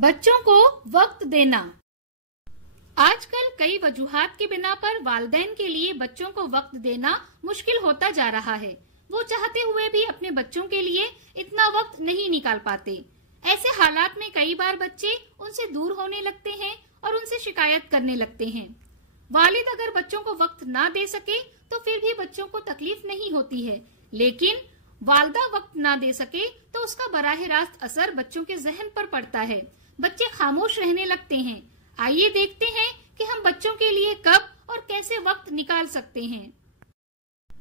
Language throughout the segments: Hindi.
बच्चों को वक्त देना। आजकल कई वजूहात के बिना पर वालिदैन के लिए बच्चों को वक्त देना मुश्किल होता जा रहा है। वो चाहते हुए भी अपने बच्चों के लिए इतना वक्त नहीं निकाल पाते। ऐसे हालात में कई बार बच्चे उनसे दूर होने लगते हैं और उनसे शिकायत करने लगते हैं। वालिद अगर बच्चों को वक्त ना दे सके तो फिर भी बच्चों को तकलीफ नहीं होती है, लेकिन वालिदा वक्त ना दे सके तो उसका बराह रास्त असर बच्चों के जहन पर पड़ता है। बच्चे खामोश रहने लगते हैं। आइए देखते हैं कि हम बच्चों के लिए कब और कैसे वक्त निकाल सकते हैं।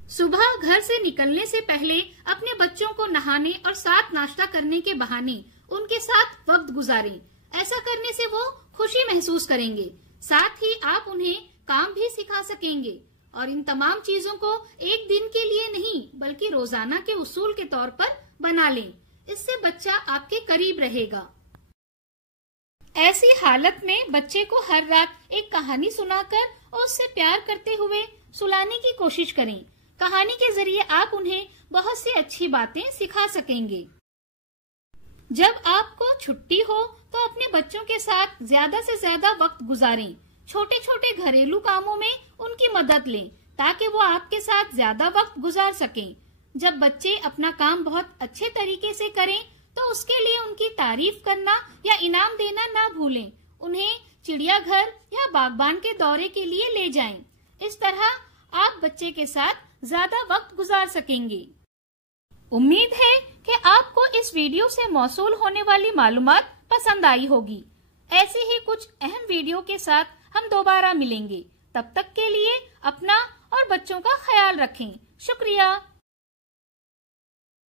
सुबह घर से निकलने से पहले अपने बच्चों को नहाने और साथ नाश्ता करने के बहाने उनके साथ वक्त गुजारें। ऐसा करने से वो खुशी महसूस करेंगे। साथ ही आप उन्हें काम भी सिखा सकेंगे और इन तमाम चीजों को एक दिन के लिए नहीं बल्कि रोजाना के उसूल के तौर पर बना लें। इससे बच्चा आपके करीब रहेगा। ऐसी हालत में बच्चे को हर रात एक कहानी सुनाकर और उससे प्यार करते हुए सुलाने की कोशिश करें। कहानी के जरिए आप उन्हें बहुत सी अच्छी बातें सिखा सकेंगे। जब आपको छुट्टी हो तो अपने बच्चों के साथ ज्यादा से ज्यादा वक्त गुजारें। छोटे छोटे घरेलू कामों में उनकी मदद लें ताकि वो आपके साथ ज्यादा वक्त गुजार सकें। जब बच्चे अपना काम बहुत अच्छे तरीके से करें तो उसके लिए उनकी तारीफ करना या इनाम देना ना भूलें। उन्हें चिड़ियाघर या बागबान के दौरे के लिए ले जाएं। इस तरह आप बच्चे के साथ ज्यादा वक्त गुजार सकेंगे। उम्मीद है कि आपको इस वीडियो से मौसूल होने वाली मालूमात पसंद आई होगी। ऐसे ही कुछ अहम वीडियो के साथ हम दोबारा मिलेंगे। तब तक के लिए अपना और बच्चों का ख्याल रखें। शुक्रिया।